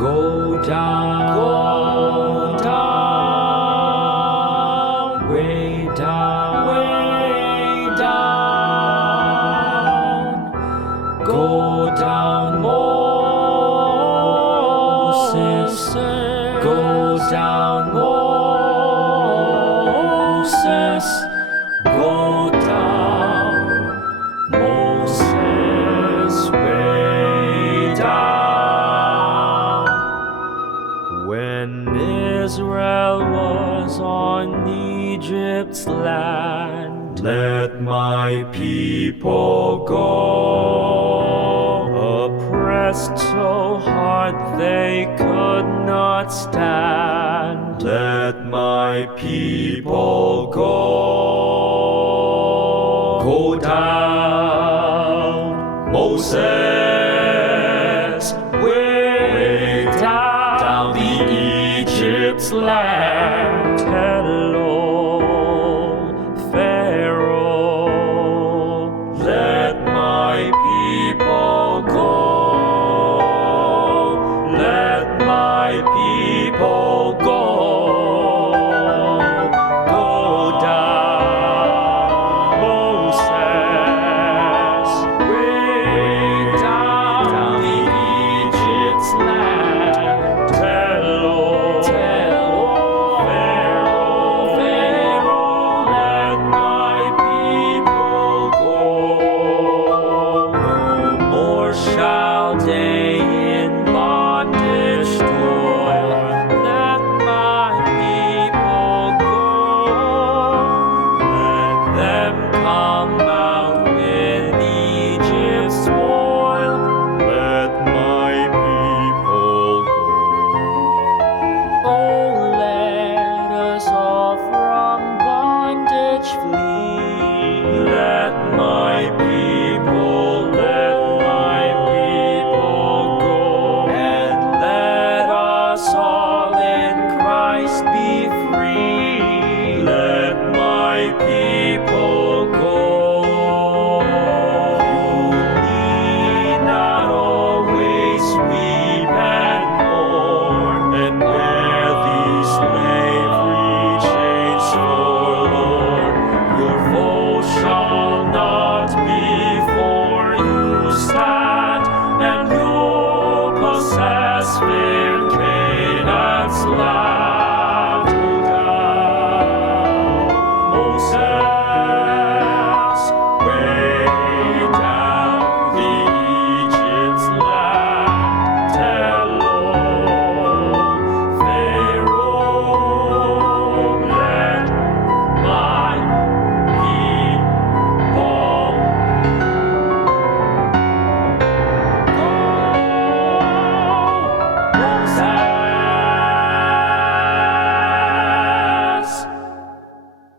Go down, way down, way down. Go down, Moses. Go down, Moses. Go down, Moses, way down. When Israel was on Egypt's land, let my people go. Oppressed so hard they could not stand, let my people go. Go down, Moses, way down the Egypt's land. Hello, Pharaoh, let my people go. Let my people go. Go down, Moses, way down the Egypt's land. Pharaoh, let my people go. No more shall they in bondage toil. Let my people go. Let them come out with Egypt's spoil. Let my people go. Oh, let us all from bondage flee. Let my people go. And let us all in Christ be free. Let my people go. You need not always weep and mourn, and wear these slavery chains forlorn. Your foes shall not before you stand, and you'll possess victory.